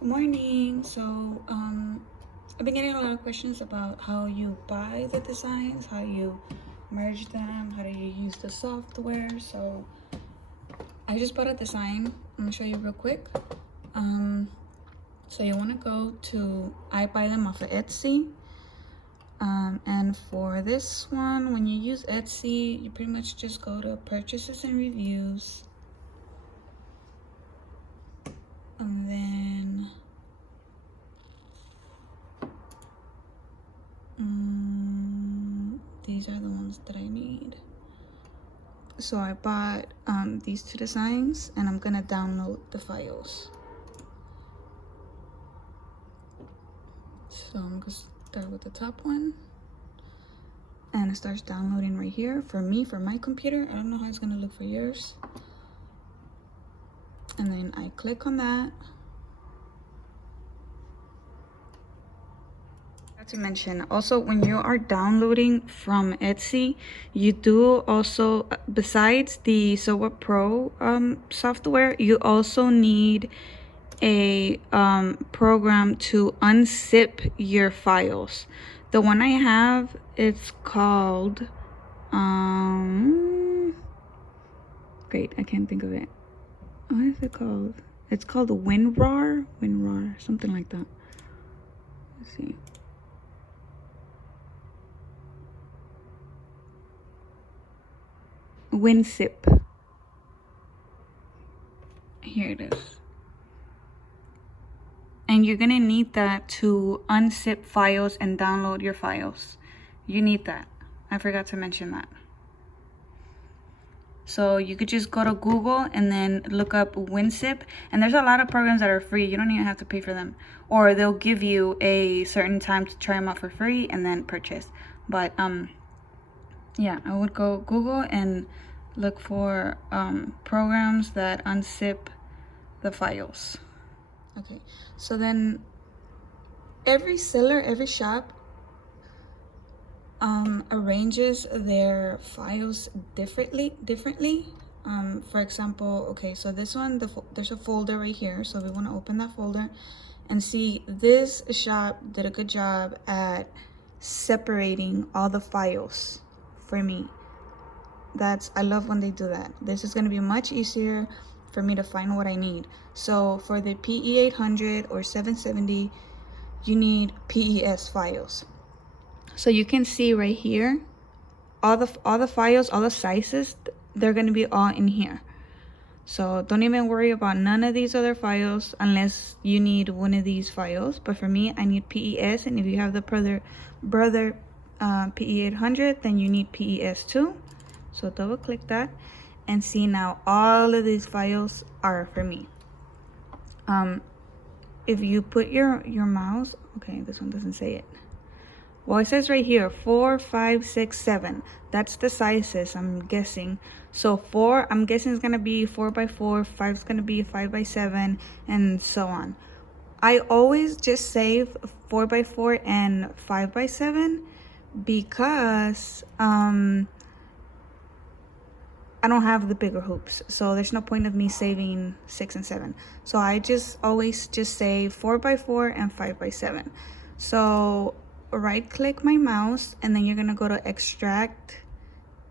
Good morning. I've been getting a lot of questions about how you buy the designs, how you merge them, how do you use the software. So I just bought a design. I'm gonna show you real quick. So you want to go to, I buy them off of Etsy. And for this one, when you use Etsy, you pretty much just go to purchases and reviews. And then these are the ones that I need. So I bought these two designs and I'm gonna download the files. So I'm gonna start with the top one and it starts downloading right here. For me, for my computer, I don't know how it's gonna look for yours. And then I click on that. To mention also, when you are downloading from Etsy, you do also, besides the Sowa Pro software, you also need a program to unzip your files. The one I have, it's called great, I can't think of it. What is it called? It's called WinRAR, something like that. Let's see. WinZip. Here it is. And you're gonna need that to unzip files and download your files. You need that. I forgot to mention that. So you could just go to Google and then look up WinZip. And there's a lot of programs that are free. You don't even have to pay for them. Or they'll give you a certain time to try them out for free and then purchase. But yeah, I would go Google and look for programs that unzip the files. Okay, so then every seller, every shop arranges their files differently. For example, okay, so this one, there's a folder right here, so we want to open that folder and see this shop did a good job at separating all the files for me. I love when they do that. This is going to be much easier for me to find what I need. So for the PE800 or 770, you need PES files. So you can see right here, all the files, all the sizes, they're going to be all in here. So don't even worry about none of these other files unless you need one of these files. But for me, I need PES, and if you have the brother PE800, then you need PES too. So double click that and see now all of these files are for me. If you put your mouse, okay, this one doesn't say it. Well, it says right here 4, 5, 6, 7. That's the sizes, I'm guessing. So 4, I'm guessing is gonna be 4x4, 5 is gonna be 5x7, and so on. I always just save 4x4 and 5x7 because I don't have the bigger hoops, so there's no point of me saving 6 and 7. So I just always just save 4x4 and 5x7. So right click my mouse and then you're gonna go to extract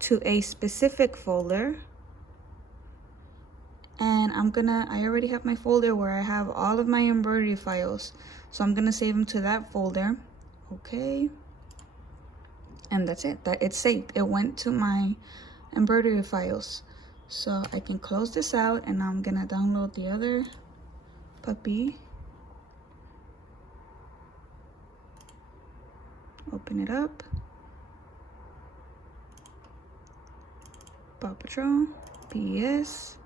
to a specific folder. And I already have my folder where I have all of my embroidery files. So I'm gonna save them to that folder. Okay. And that's it, it's saved. It went to my embroidery files. So I can close this out and I'm gonna download the other puppy. Open it up. Paw Patrol, PES,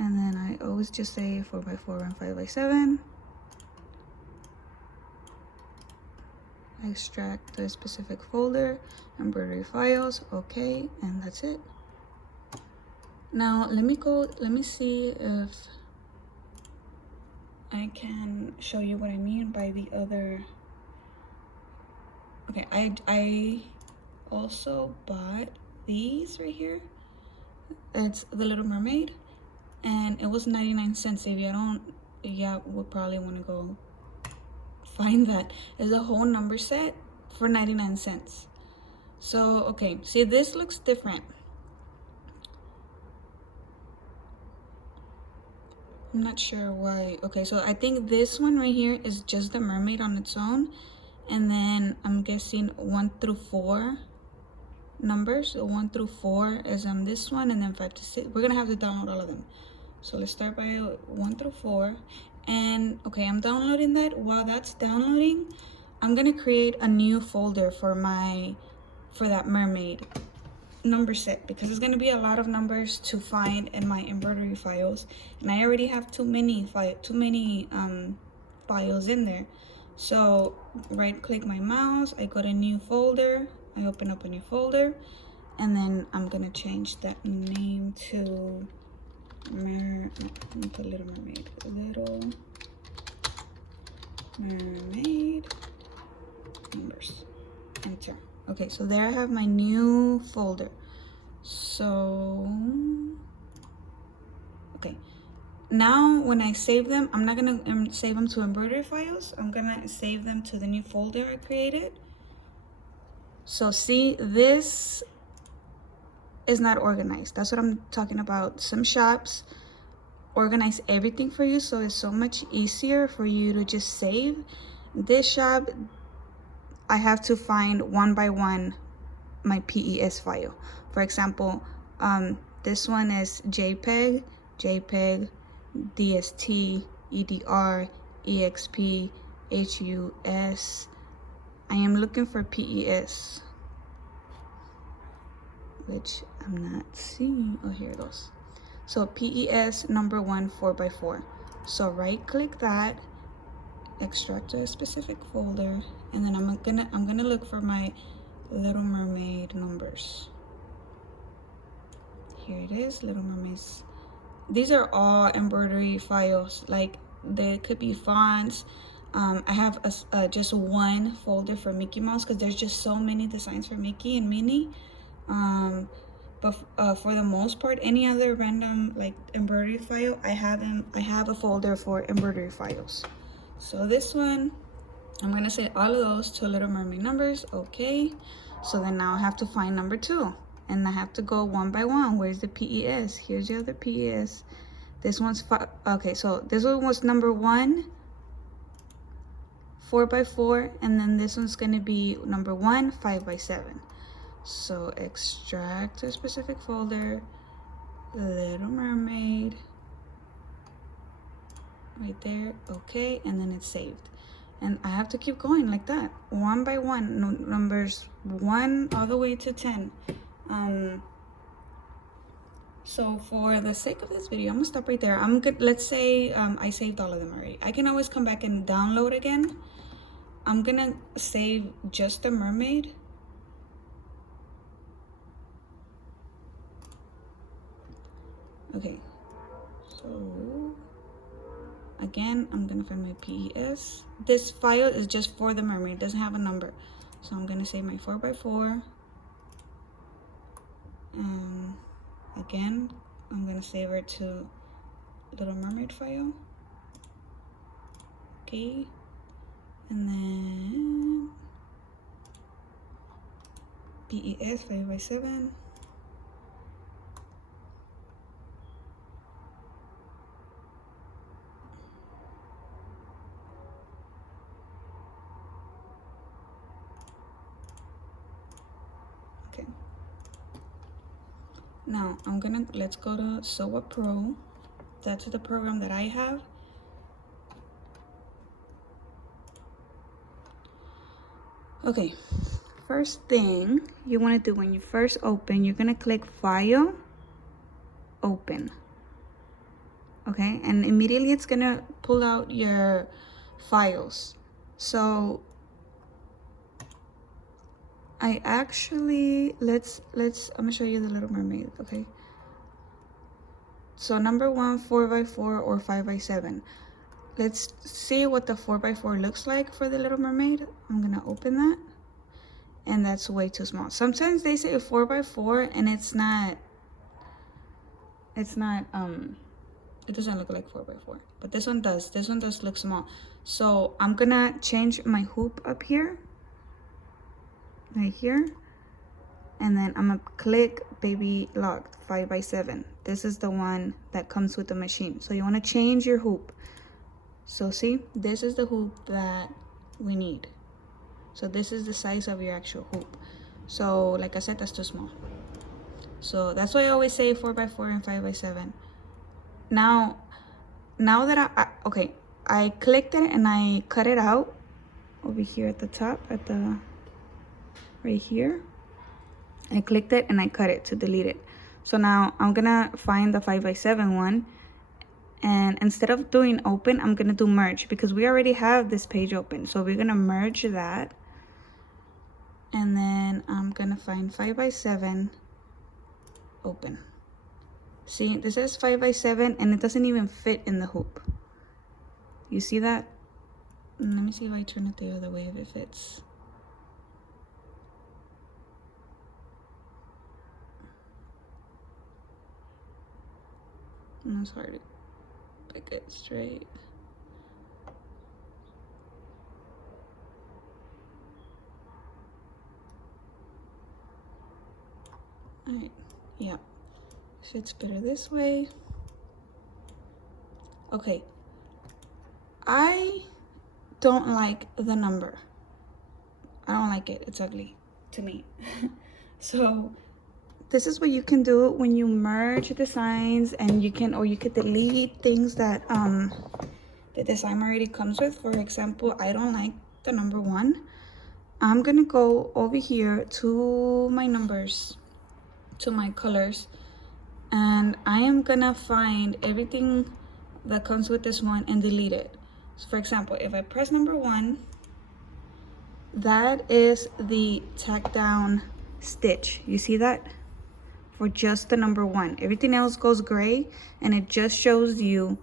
and then I always just say 4x4 and 5x7. I extract to a specific folder, embroidery files, okay, and that's it. Now let me see if I can show you what I mean by the other. Okay, I also bought these right here. It's the Little Mermaid, and it was 99 cents. If you don't yeah, we'll probably want to go find that. There's a whole number set for 99 cents. So, okay, see, this looks different. I'm not sure why. Okay, so I think this one right here is just the mermaid on its own. And then I'm guessing 1 through 4 numbers. So 1 through 4 is on this one, and then 5 to 6. We're gonna have to download all of them. So let's start by 1 through 4. And okay, I'm downloading that. While that's downloading, I'm gonna create a new folder for that mermaid number set, because it's going to be a lot of numbers to find in my embroidery files, and I already have too many files in there. So right click my mouse, I go to new folder, I open up a new folder, and then I'm going to change that name to Little Mermaid numbers. Enter. Okay, so there I have my new folder. So, okay. Now when I save them, I'm not gonna save them to embroidery files. I'm gonna save them to the new folder I created. So see, this is not organized. That's what I'm talking about. Some shops organize everything for you, so it's so much easier for you to just save. This shop, I have to find one by one my PES file. For example, this one is JPEG, DST, EDR, EXP, HUS. I am looking for PES, which I'm not seeing. Oh, here it goes. So PES number 1 4x4. So right click that, extract to a specific folder, and then I'm gonna look for my Little Mermaid numbers. Here it is, Little Mermaids. These are all embroidery files. Like, they could be fonts. I have just one folder for Mickey Mouse, because there's just so many designs for Mickey and Minnie. But for the most part, any other random like embroidery file, I have a folder for embroidery files. So this one, I'm gonna set all of those to Little Mermaid numbers. Okay, so then now I have to find number 2, and I have to go one by one. Where's the PES? Here's the other PES. This one's okay, so this one was number 1 4x4, and then this one's gonna be number 1 5x7. So extract to a specific folder, Little Mermaid, right there. Okay, and then it's saved. And I have to keep going like that, one by one, numbers 1 all the way to 10. So for the sake of this video, I'm gonna stop right there. I'm good. Let's say I saved all of them already. I can always come back and download again. I'm gonna save just the mermaid. Okay, so again, I'm gonna find my PES. This file is just for the mermaid, it doesn't have a number. So I'm gonna save my 4x4. Again, I'm gonna save it to Little Mermaid file. Okay, and then PES 5x7. Okay. Now let's go to SOA Pro. That's the program that I have. Okay, first thing you want to do when you first open, you're gonna click File, Open. Okay, and immediately it's gonna pull out your files. So I actually I'm gonna show you the Little Mermaid. Okay, so number 1 4x4 or 5x7. Let's see what the 4x4 looks like for the Little Mermaid. I'm gonna open that, and that's way too small. Sometimes they say 4x4 and it's not It doesn't look like 4x4, but this one does. This one does look small. So I'm gonna change my hoop up here, right here, and then I'm gonna click baby locked 5x7. This is the one that comes with the machine. So you want to change your hoop. So see, this is the hoop that we need. So this is the size of your actual hoop. So like I said, that's too small. So that's why I always say 4x4 and 5x7. Now that okay, I clicked it and I cut it out over here at the top, at the right here. I clicked it and I cut it to delete it. So now I'm gonna find the 5x7 one, and instead of doing open, I'm gonna do merge, because we already have this page open. So we're gonna merge that, and then I'm gonna find 5x7 open. See, this says 5x7 and it doesn't even fit in the hoop. You see that? Let me see if I turn it the other way, if it fits. No, it's hard to pick it straight. Alright, yeah. Fits better this way. Okay. I don't like the number. I don't like it. It's ugly to me. So this is what you can do when you merge designs, and you can, or you could delete things that the design already comes with. For example, I don't like the number 1. I'm gonna go over here to my numbers, to my colors, and I am gonna find everything that comes with this one and delete it. So for example, if I press number 1, that is the tack down stitch. You see that? For just the number 1. Everything else goes gray and it just shows you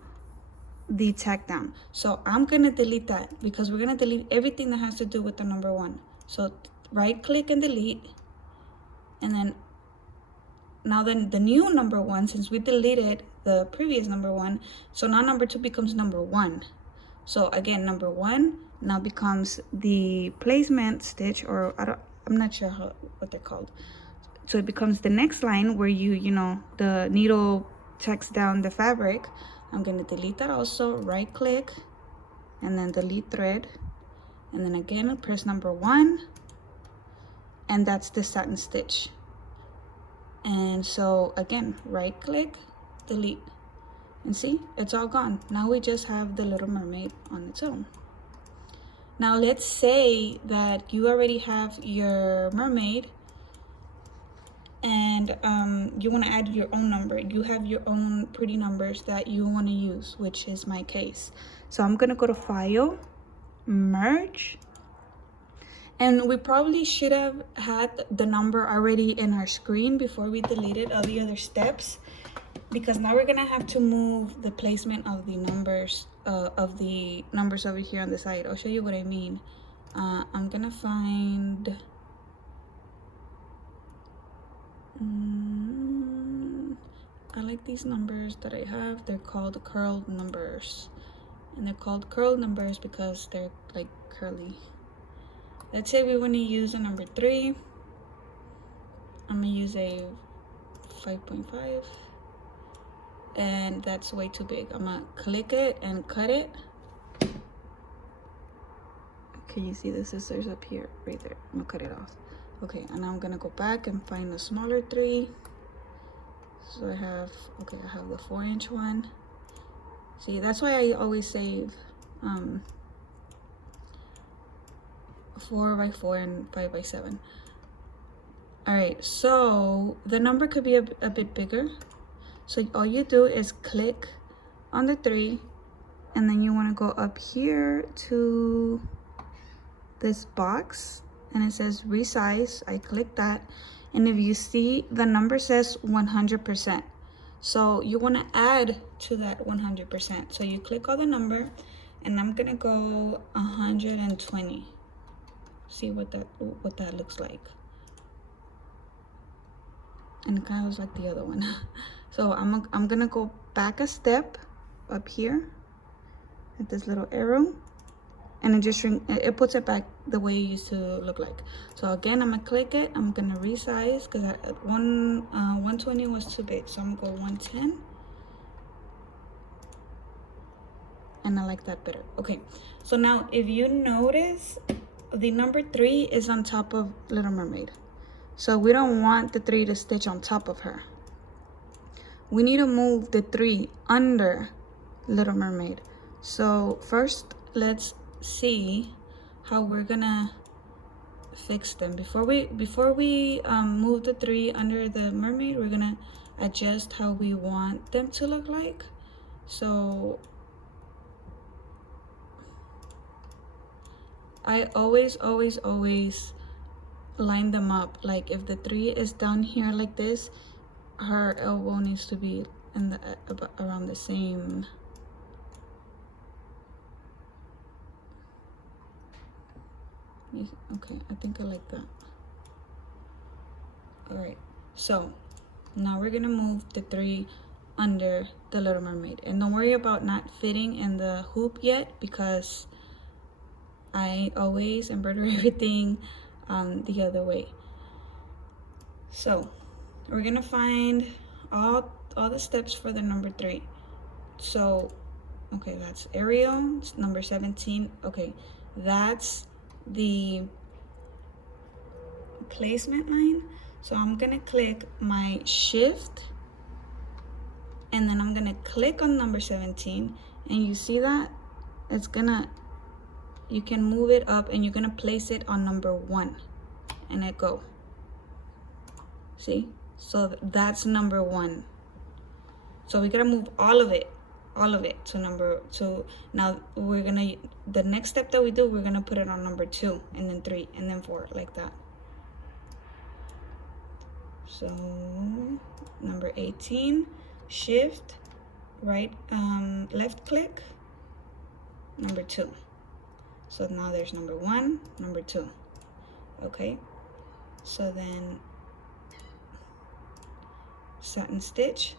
the tack down. So I'm gonna delete that, because we're gonna delete everything that has to do with the number 1. So right click and delete, and then now then the new number 1, since we deleted the previous number 1, so now number 2 becomes number 1. So again, number 1 now becomes the placement stitch, or I'm not sure what they're called. So it becomes the next line where you know, the needle tacks down the fabric. I'm gonna delete that also, right click, and then delete thread. And then again, press number 1, and that's the satin stitch. And so again, right click, delete, and see, it's all gone. Now we just have the Little Mermaid on its own. Now let's say that you already have your mermaid, and you want to add your own number. You have your own pretty numbers that you want to use, which is my case. So I'm gonna go to File, Merge, and we probably should have had the number already in our screen before we deleted all the other steps, because now we're gonna have to move the placement of the numbers over here on the side. I'll show you what I mean. I'm gonna find I like these numbers that I have. They're called curled numbers, and they're called curled numbers because they're like curly. Let's say we want to use a number 3. I'm gonna use a 5.5, and that's way too big. I'm gonna click it and cut it. Can you see the scissors up here? Right there. I'm gonna cut it off. Okay, and now I'm gonna go back and find a smaller 3. So I have the 4-inch one. See, that's why I always save 4x4 and 5x7. All right, so the number could be a bit bigger. So all you do is click on the 3, and then you want to go up here to this box, and it says resize. I click that, and if you see, the number says 100%. So you want to add to that 100%. So you click on the number, and I'm gonna go 120. See what that looks like. And it kind of looks like the other one. So I'm gonna go back a step, up here at this little arrow, and it just it puts it back the way it used to look like. So again, I'm gonna click it, I'm gonna resize because 120 was too big, so I'm gonna go 110. And I like that better. Okay, so now if you notice, the number 3 is on top of Little Mermaid. So we don't want the 3 to stitch on top of her. We need to move the 3 under Little Mermaid. So first, let's see how we're gonna fix them. Before we move the 3 under the mermaid, we're gonna adjust how we want them to look like. So I always line them up. Like if the 3 is down here like this, her elbow needs to be in the around the same. Okay, I think I like that. All right, so now we're gonna move the 3 under the Little Mermaid, and don't worry about not fitting in the hoop yet, because I always embroider everything the other way. So we're gonna find all the steps for the number 3. So okay, that's Ariel. It's number 17. Okay, that's the placement line. So I'm gonna click my shift, and then I'm gonna click on number 17, and you see that it's gonna, you can move it up, and you're gonna place it on number 1 and it go. See, so that's number 1. So we gotta move all of it to number 2. Now we're gonna, the next step that we do, we're gonna put it on number 2, and then 3, and then 4, like that. So number 18, shift, right, left click, number 2. So now there's number 1, number 2. Okay, so then satin stitch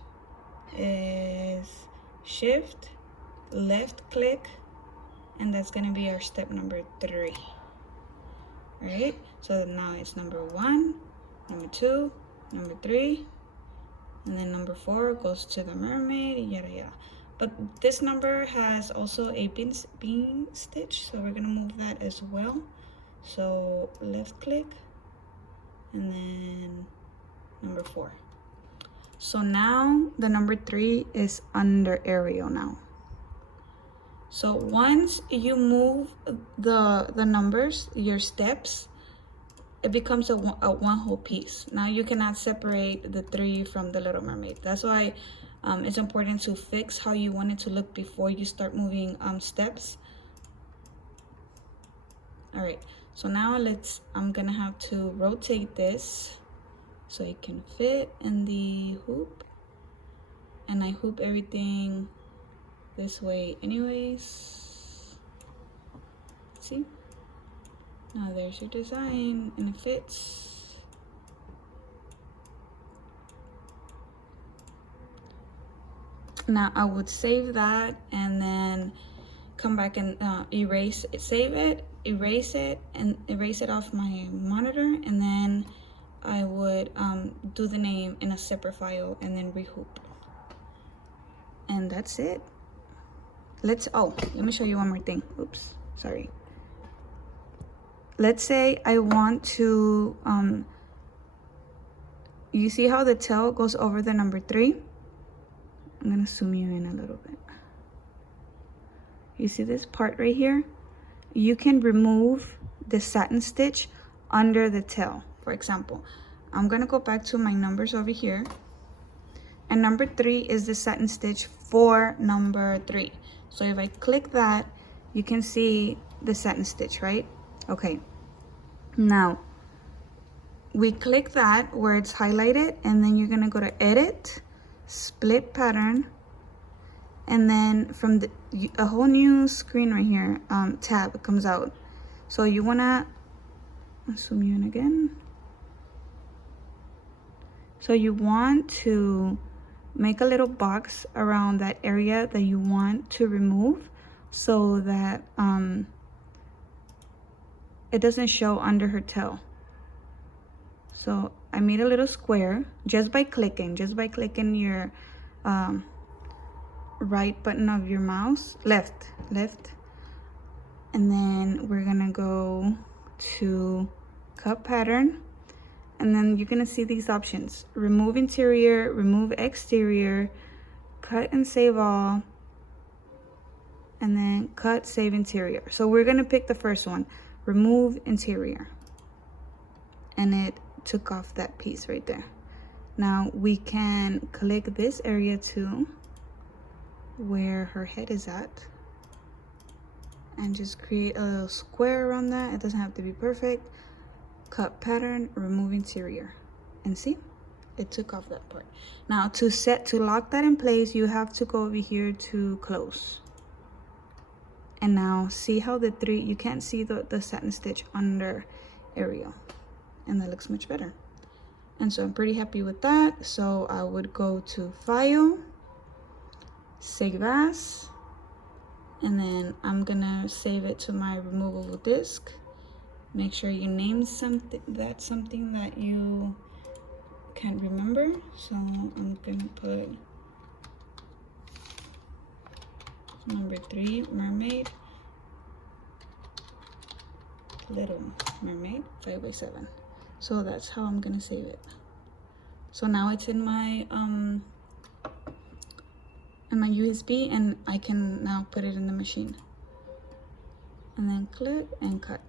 is shift, left click, and that's gonna be our step number 3. All right, so now it's number 1, number 2, number 3, and then number 4 goes to the mermaid, yada yada. But this number has also a bean stitch, so we're gonna move that as well. So left click, and then number 4. So now the number 3 is under Ariel now. So once you move the numbers, your steps, it becomes a one whole piece. Now you cannot separate the 3 from the Little Mermaid. That's why it's important to fix how you want it to look before you start moving steps. All right, so now I'm gonna have to rotate this so it can fit in the hoop, and I hoop everything this way anyways. See, now there's your design, and it fits. Now I would save that, and then come back and save it, erase it, and erase it off my monitor, and then I would do the name in a separate file and then rehoop. And that's it. Let me show you one more thing. Oops, sorry. Let's say I want to, you see how the tail goes over the number 3? I'm gonna zoom you in a little bit. You see this part right here? You can remove the satin stitch under the tail. For example, I'm gonna go back to my numbers over here, and number 3 is the satin stitch for number 3. So if I click that, you can see the satin stitch, right? Okay, now we click that where it's highlighted, and then you're gonna go to edit, split pattern, and then from a whole new screen right here, tab comes out. So you wanna zoom you in again. So you want to make a little box around that area that you want to remove so that it doesn't show under her tail. So I made a little square just by clicking your right button of your mouse, left, and then we're gonna go to cut pattern, and then you're gonna see these options: remove interior, remove exterior, cut and save all, and then cut, save interior. So we're gonna pick the first one, remove interior, and it took off that piece right there. Now we can click this area too, where her head is at, and just create a little square around that. It doesn't have to be perfect. Cut pattern, remove interior, and see, it took off that part. Now to lock that in place, you have to go over here to close. And now see how the three, you can't see the satin stitch under Ariel, and that looks much better. And so I'm pretty happy with that. So I would go to File, Save As, and then I'm gonna save it to my removable disk. Make sure you name something that you can remember. So I'm gonna put number 3, Mermaid, Little Mermaid, 5x7. So that's how I'm gonna save it. So now it's in my USB, and I can now put it in the machine. And then click and cut.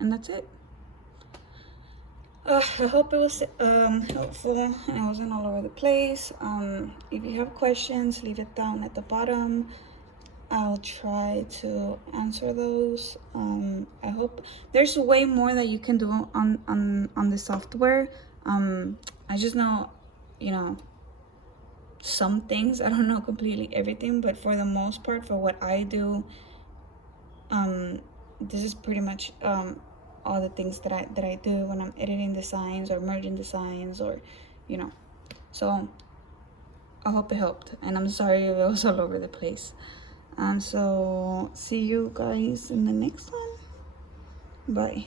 And that's it. I hope it was helpful and I wasn't all over the place. If you have questions, leave it down at the bottom. I'll try to answer those. I hope there's way more that you can do on the software. I just know, some things. I don't know completely everything, but for the most part, for what I do, this is pretty much all the things that I do when I'm editing designs or merging designs, or so I hope it helped, and I'm sorry if it was all over the place. So see you guys in the next one. Bye.